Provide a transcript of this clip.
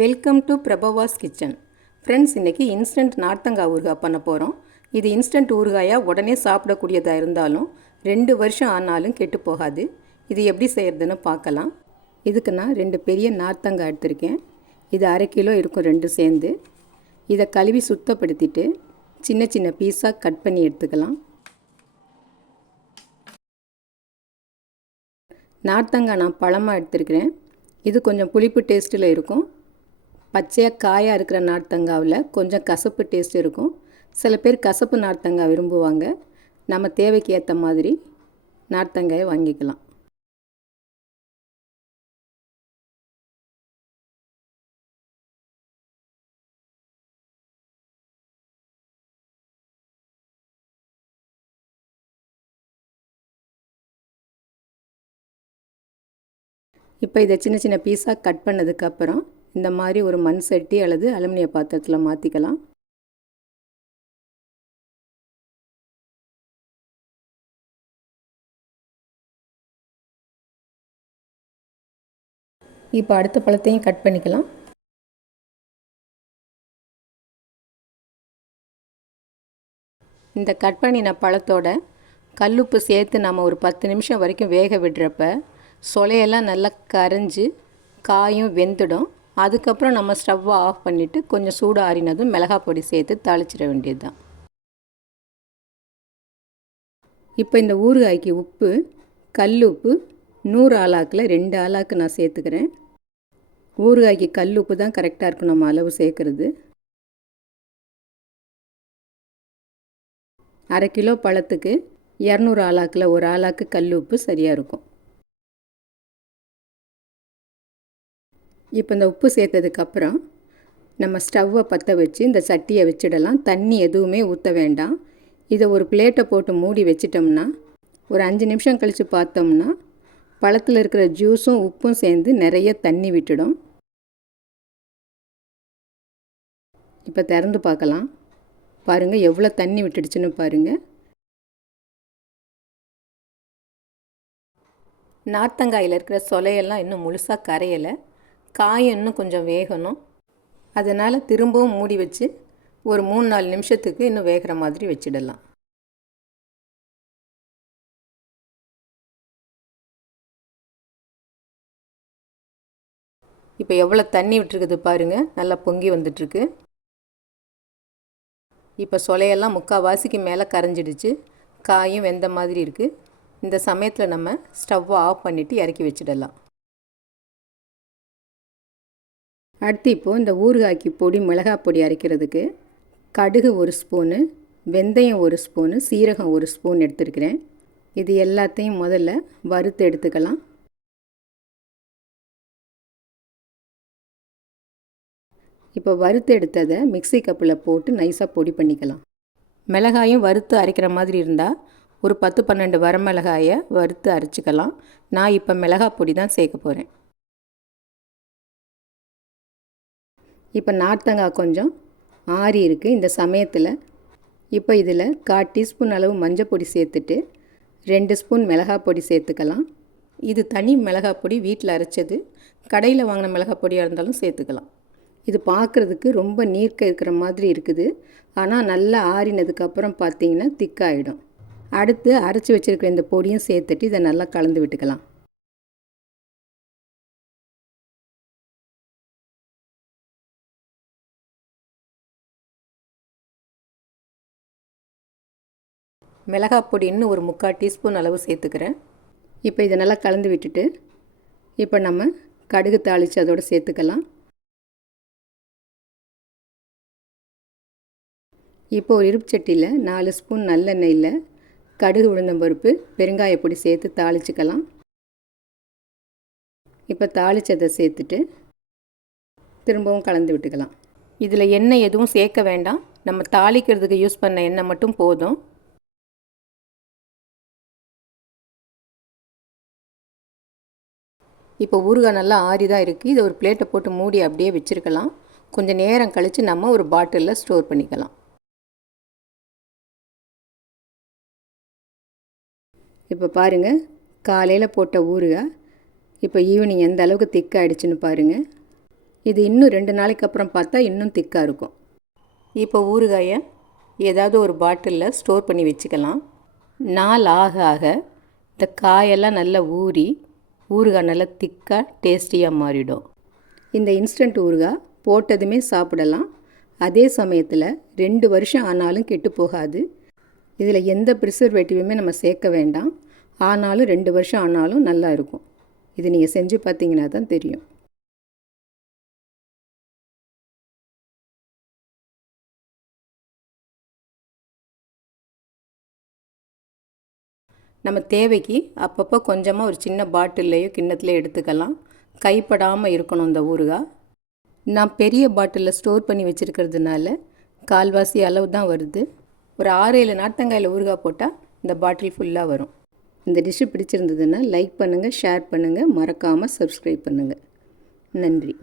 Welcome to Prabhavas kitchen. Friends, இன்றைக்கி instant நார்த்தங்காய் ஊறுகாய் பண்ண போகிறோம். இது இன்ஸ்டன்ட் ஊறுகாயாக உடனே சாப்பிடக்கூடியதாக இருந்தாலும் 2 வருஷம் ஆனாலும் கெட்டு போகாது. இது எப்படி செய்கிறதுன்னு பார்க்கலாம். இதுக்கு நான் 2 பெரிய நார்த்தங்காய் எடுத்திருக்கேன். இது 1/2 கிலோ இருக்கும் 2 சேர்ந்து. இதை கழுவி சுத்தப்படுத்திட்டு சின்ன சின்ன பீஸாக கட் பண்ணி எடுத்துக்கலாம். நார்த்தங்காய் நான் பழமாக எடுத்துருக்கிறேன். இது கொஞ்சம் புளிப்பு டேஸ்ட்டில் இருக்கும். பச்சையாக காயாக இருக்கிற நார்த்தங்காவில் கொஞ்சம் கசப்பு டேஸ்ட் இருக்கும். சில பேர் கசப்பு நார்த்தங்காய் விரும்புவாங்க. நம்ம தேவைக்கு ஏற்ற மாதிரி நார்த்தங்காயை வாங்கிக்கலாம். இப்போ இதை சின்ன சின்ன பீஸாக கட் பண்ணதுக்கப்புறம் இந்த மாதிரி ஒரு மண் சட்டி அல்லது அலுமினிய பாத்திரத்தில் மாற்றிக்கலாம். இப்போ அடுத்த பழத்தையும் கட் பண்ணிக்கலாம். இந்த கட் பண்ணின பழத்தோட கல்லுப்பு சேர்த்து நம்ம ஒரு 10 நிமிஷம் வரைக்கும் வேக விடுறப்ப சொலையெல்லாம் நல்லா கரைஞ்சி காயும் வெந்துடும். அதுக்கப்புறம் நம்ம ஸ்டவ்வை ஆஃப் பண்ணிவிட்டு கொஞ்சம் சூடு ஆறினதும் மிளகாய் பொடி சேர்த்து தாளிச்சிட வேண்டியது தான். இப்போ இந்த ஊறுகாய்க்கு உப்பு, கல் உப்பு 100 ஆலாக்கில் 2 ஆலாக்கு நான் சேர்த்துக்கிறேன். ஊறுகாய்க்கு கல் உப்பு தான் கரெக்டாக இருக்கும் நம்ம அளவு சேர்க்குறது. 1/2 கிலோ பழத்துக்கு 200 ஆலாக்கில் 1 ஆலாக்கு கல் உப்பு சரியாக இருக்கும். இப்போ இந்த உப்பு சேர்த்ததுக்கப்புறம் நம்ம ஸ்டவ்வை பற்ற வச்சு இந்த சட்டியை வச்சிடலாம். தண்ணி எதுவுமே ஊற்ற வேண்டாம். இதை ஒரு பிளேட்டை போட்டு மூடி வச்சிட்டோம்னா ஒரு 5 நிமிஷம் கழித்து பார்த்தோம்னா பழத்தில் இருக்கிற ஜூஸும் உப்பும் சேர்ந்து நிறைய தண்ணி விட்டுடும். இப்போ திறந்து பார்க்கலாம். பாருங்கள் எவ்வளோ தண்ணி விட்டுடுச்சுன்னு பாருங்கள். நார்த்தங்காயில் இருக்கிற சொலையெல்லாம் இன்னும் முழுசாக கரையலை. காயும் இன்னும் கொஞ்சம் வேகணும். அதனால் திரும்பவும் மூடி வச்சு ஒரு 3-4 நிமிஷத்துக்கு இன்னும் வேகிற மாதிரி வச்சிடலாம். இப்போ எவ்வளோ தண்ணி விட்டுருக்குது பாருங்கள். நல்லா பொங்கி வந்துட்டுருக்கு. இப்போ சொலையெல்லாம் 3/4வாசிக்கு மேலே கரைஞ்சிடுச்சு. காயும் வெந்த மாதிரி இருக்குது. இந்த சமயத்தில் நம்ம ஸ்டவ்வை ஆஃப் பண்ணிவிட்டு இறக்கி வச்சிடலாம். அடுத்து இப்போது இந்த ஊறுகாய்க்கு பொடி, மிளகாய் பொடி அரைக்கிறதுக்கு கடுகு 1 ஸ்பூனு, வெந்தயம் 1 ஸ்பூனு, சீரகம் 1 ஸ்பூன் எடுத்துருக்கிறேன். இது எல்லாத்தையும் முதல்ல வறுத்து எடுத்துக்கலாம். இப்போ வறுத்து எடுத்ததை மிக்ஸி கப்பில் போட்டு நைஸாக பொடி பண்ணிக்கலாம். மிளகாயும் வறுத்து அரைக்கிற மாதிரி இருந்தால் ஒரு 10-12 வரமிளகாயை வறுத்து அரைச்சிக்கலாம். நான் இப்போ மிளகாய் பொடி தான் சேர்க்க போகிறேன். இப்போ நார்த்தங்காய் கொஞ்சம் ஆறி இருக்குது. இந்த சமயத்தில் இப்போ இதில் 1/4 டீஸ்பூன் அளவு மஞ்சள் பொடி சேர்த்துட்டு 2 ஸ்பூன் மிளகாய் பொடி சேர்த்துக்கலாம். இது தனி மிளகாய் பொடி, வீட்டில் அரைச்சது. கடையில் வாங்கின மிளகாய் பொடியாக இருந்தாலும் சேர்த்துக்கலாம். இது பார்க்குறதுக்கு ரொம்ப நீர்க்க இருக்கிற மாதிரி இருக்குது. ஆனால் நல்லா ஆறினதுக்கப்புறம் பார்த்திங்கன்னா திக்காகிடும். அடுத்து அரைச்சி வச்சுருக்கிற இந்த பொடியும் சேர்த்துட்டு இதை நல்லா கலந்து விட்டுக்கலாம். மிளகாய் பொடி இன்னும் ஒரு 3/4 டீஸ்பூன் அளவு சேர்த்துக்கிறேன். இப்போ இதை நல்லா கலந்து விட்டுட்டு இப்போ நம்ம கடுகு தாளித்து அதோடு சேர்த்துக்கலாம். இப்போ ஒரு இருப்பு சட்டியில் 4 ஸ்பூன் நல்லெண்ணெயில் கடுகு, உளுந்தம்பருப்பு, பெருங்காய பொடி சேர்த்து தாளிச்சிக்கலாம். இப்போ தாளித்ததை சேர்த்துட்டு திரும்பவும் கலந்து விட்டுக்கலாம். இதில் எண்ணெய் எதுவும் சேர்க்க வேண்டாம். நம்ம தாளிக்கிறதுக்கு யூஸ் பண்ண எண்ணெய் மட்டும் போதும். இப்போ ஊறுகாய் நல்லா ஆறி தான் இருக்குது. இதை ஒரு பிளேட்டை போட்டு மூடி அப்படியே வச்சுருக்கலாம். கொஞ்சம் நேரம் கழித்து நம்ம ஒரு பாட்டிலில் ஸ்டோர் பண்ணிக்கலாம். இப்போ பாருங்கள், காலையில் போட்ட ஊறுகாய் இப்போ ஈவினிங் எந்த அளவுக்கு திக்காகிடுச்சுன்னு பாருங்கள். இது இன்னும் 2 நாளைக்கு அப்புறம் பார்த்தா இன்னும் திக்காக இருக்கும். இப்போ ஊறுகாயை ஏதாவது ஒரு பாட்டிலில் ஸ்டோர் பண்ணி வச்சுக்கலாம். நாள் ஆக ஆக இந்த காயெல்லாம் நல்லா ஊறுகாய் நல்லா திக்காக டேஸ்டியாக மாறிடும். இந்த இன்ஸ்டன்ட் ஊறுகாய் போட்டதுமே சாப்பிடலாம். அதே சமயத்தில் 2 வருஷம் ஆனாலும் கெட்டு போகாது. இதில் எந்த ப்ரிசர்வேட்டிவுமே நம்ம சேர்க்க வேண்டாம். ஆனாலும் 2 வருஷம் ஆனாலும் நல்லா இருக்கும். இது நீங்கள் செஞ்சு பார்த்தீங்கன்னா தான் தெரியும். நம்ம தேவைக்கு அப்பப்போ கொஞ்சமாக ஒரு சின்ன பாட்டில்லையோ கிண்ணத்துலையோ எடுத்துக்கலாம். கைப்படாமல் இருக்கணும் இந்த ஊறுகாய். நான் பெரிய பாட்டிலில் ஸ்டோர் பண்ணி வச்சுருக்கிறதுனால கால்வாசி அளவு தான் வருது. ஒரு 6-7 நார்த்தங்காயில் ஊறுகாய் போட்டால் இந்த பாட்டில் ஃபுல்லாக வரும். இந்த டிஷ்ஷு பிடிச்சிருந்ததுன்னா லைக் பண்ணுங்கள், ஷேர் பண்ணுங்கள், மறக்காமல் சப்ஸ்கிரைப் பண்ணுங்கள். நன்றி.